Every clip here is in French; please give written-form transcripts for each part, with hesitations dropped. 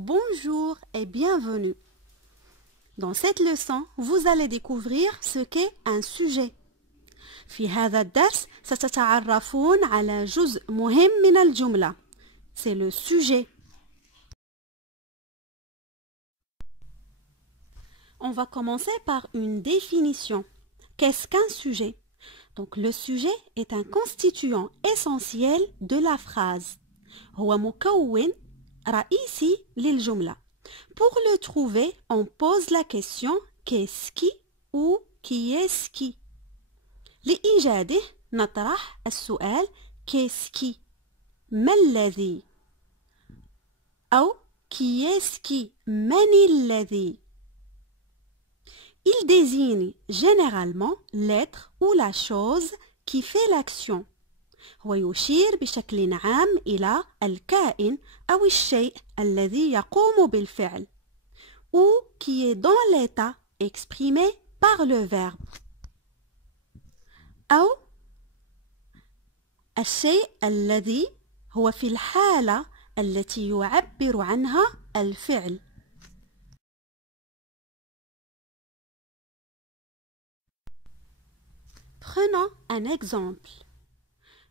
Bonjour et bienvenue. Dans cette leçon, vous allez découvrir ce qu'est un sujet. في هذا الدرس ستتعرفون على جزء مهم من الجملة. C'est le sujet. On va commencer par une définition. Qu'est-ce qu'un sujet? Donc le sujet est un constituant essentiel de la phrase. هو مكون رئيسي للجملة. Pour le trouver, on pose la question qu'est-ce qui ou qui est-ce qui. لإيجاده نطرح السؤال qu'est-ce qui ما الذي أو qui est-ce qui من الذي. Il désigne généralement l'être ou la chose qui fait l'action. هو يشير بشكل عام إلى الكائن أو الشيء الذي يقوم بالفعل ou qui est dans l'état exprimé par le verbe. أو الشيء الذي هو في الحالة التي يعبر عنها الفعل. Prenons un exemple.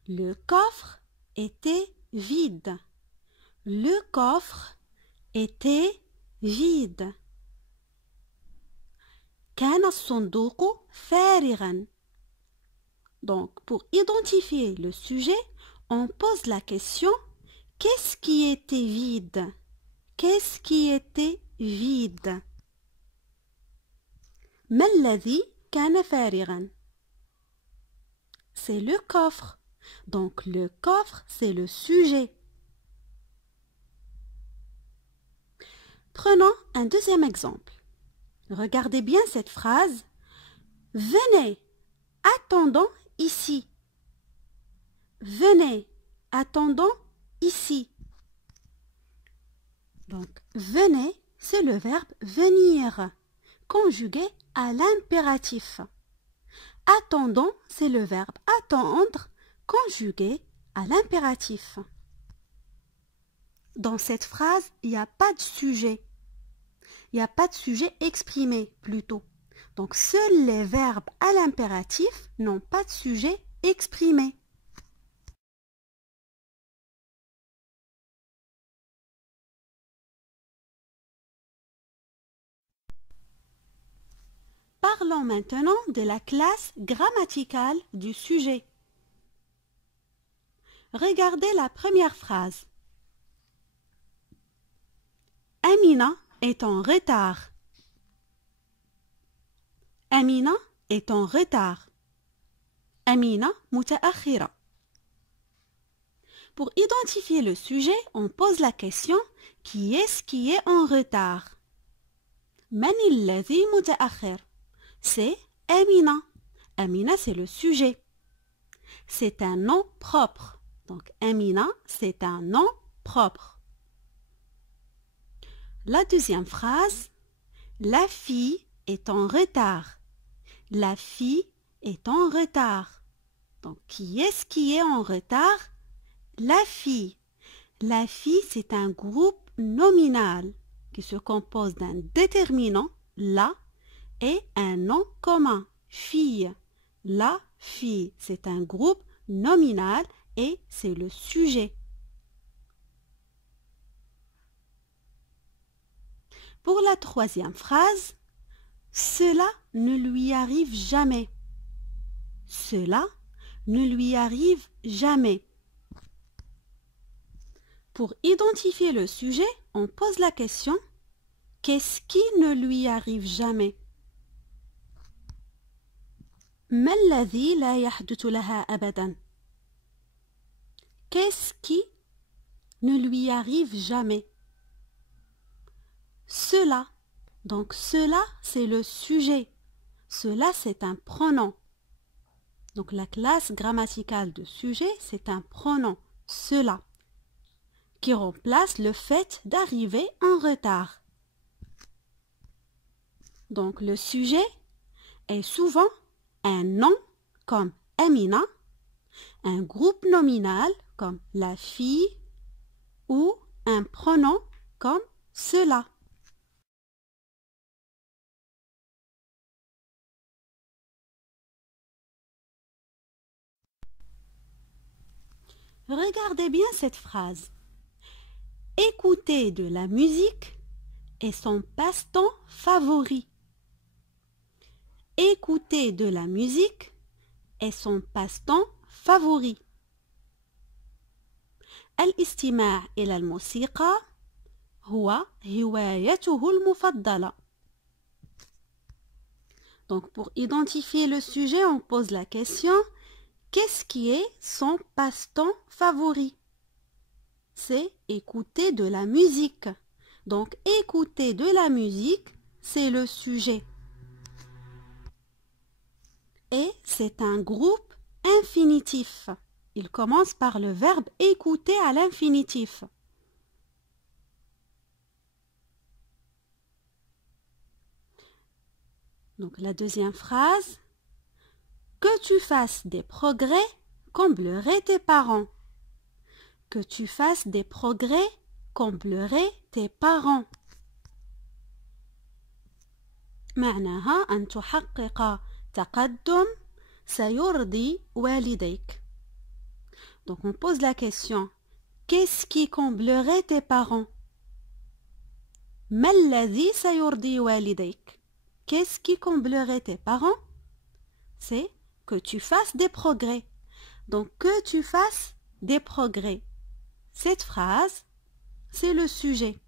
Le coffre était vide. Le coffre était vide. كان الصندوق فارغا. Donc, pour identifier le sujet, on pose la question qu'est-ce qui était vide? Qu'est-ce qui était vide? ما الذي كان فارغا? C'est le coffre. Donc, le coffre, c'est le sujet. Prenons un deuxième exemple. Regardez bien cette phrase. Venez, attendons ici. Venez, attendons ici. Donc, venez, c'est le verbe venir, conjugué à l'impératif. Attendons, c'est le verbe attendre, conjugué à l'impératif. Dans cette phrase, il n'y a pas de sujet. Il n'y a pas de sujet exprimé, plutôt. Donc, seuls les verbes à l'impératif n'ont pas de sujet exprimé. Parlons maintenant de la classe grammaticale du sujet. Regardez la première phrase. Amina est en retard. Amina est en retard. Amina متأخرة. Pour identifier le sujet, on pose la question qui est-ce qui est en retard? من الذي متأخر? C'est Amina. Amina, c'est le sujet. C'est un nom propre. Donc, Amina, c'est un nom propre. La deuxième phrase. La fille est en retard. La fille est en retard. Donc, qui est-ce qui est en retard? La fille. La fille, c'est un groupe nominal qui se compose d'un déterminant, la, et un nom commun, fille. La fille, c'est un groupe nominal et c'est le sujet. Pour la troisième phrase, cela ne lui arrive jamais. Cela ne lui arrive jamais. Pour identifier le sujet, on pose la question qu'est-ce qui ne lui arrive jamais? ما الذي لا يحدث لها أبدا? Qu'est-ce qui ne lui arrive jamais? Cela. Donc cela, c'est le sujet. Cela, c'est un pronom. Donc la classe grammaticale de sujet, c'est un pronom. Cela. Qui remplace le fait d'arriver en retard. Donc le sujet est souvent un nom comme Amina, un groupe nominal comme la fille ou un pronom comme cela. Regardez bien cette phrase. Écouter de la musique est son passe-temps favori. Écouter de la musique est son passe-temps favori. الاستماع إلى الموسيقى هو هوايته المفضلة. Donc pour identifier le sujet, on pose la question: qu'est-ce qui est son passe-temps favori? C'est écouter de la musique. Donc écouter de la musique, c'est le sujet. Et c'est un groupe infinitif. Il commence par le verbe écouter à l'infinitif. Donc la deuxième phrase: que tu fasses des progrès comblerait tes parents. Que tu fasses des progrès comblerait tes parents. معناها أن تحقق تقدم سيرضي والديك. Donc on pose la question: qu'est-ce qui comblerait tes parents? ما الذي سيرضي والديك? Qu'est-ce qui comblerait tes parents? C'est que tu fasses des progrès. Donc que tu fasses des progrès. Cette phrase, c'est le sujet.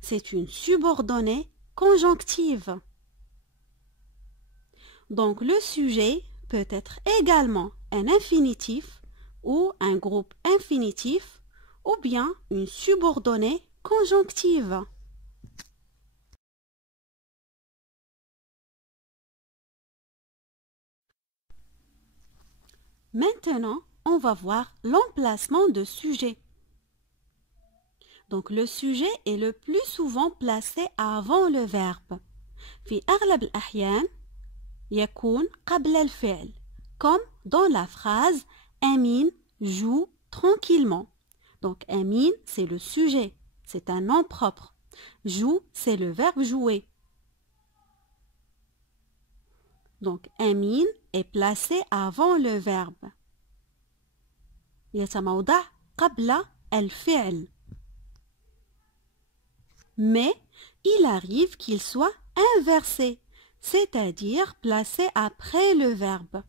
C'est une subordonnée conjonctive. Donc le sujet peut être également un infinitif ou un groupe infinitif ou bien une subordonnée conjonctive. Maintenant, on va voir l'emplacement de sujet. Donc le sujet est le plus souvent placé avant le verbe. في أغلب الأحيان يكون قبل الفعل, comme dans la phrase Amine joue tranquillement. Donc Amine, c'est le sujet, c'est un nom propre. Joue, c'est le verbe jouer. Donc Amine est placé avant le verbe. يتموضع قبل الفعل. Mais il arrive qu'il soit inversé, c'est-à-dire placé après le verbe.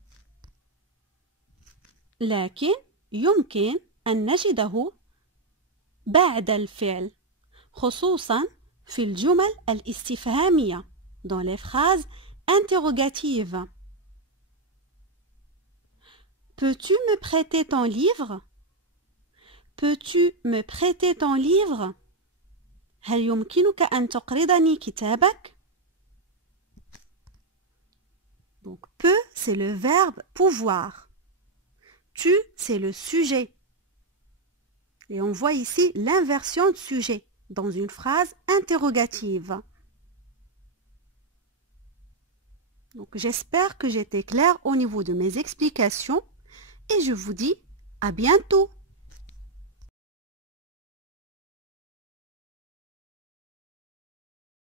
لكن يمكن أن نجده بعد الفعل خصوصا في الجمل الاستفهامية dans les phrases interrogatives. Peux-tu me prêter ton livre? Peux-tu me prêter ton livre? هل يمكنك أن تقرضني كتابك؟ Donc peut, c'est le verbe pouvoir. Tu, c'est le sujet. Et on voit ici l'inversion de sujet dans une phrase interrogative. Donc j'espère que j'étais claire au niveau de mes explications et je vous dis à bientôt.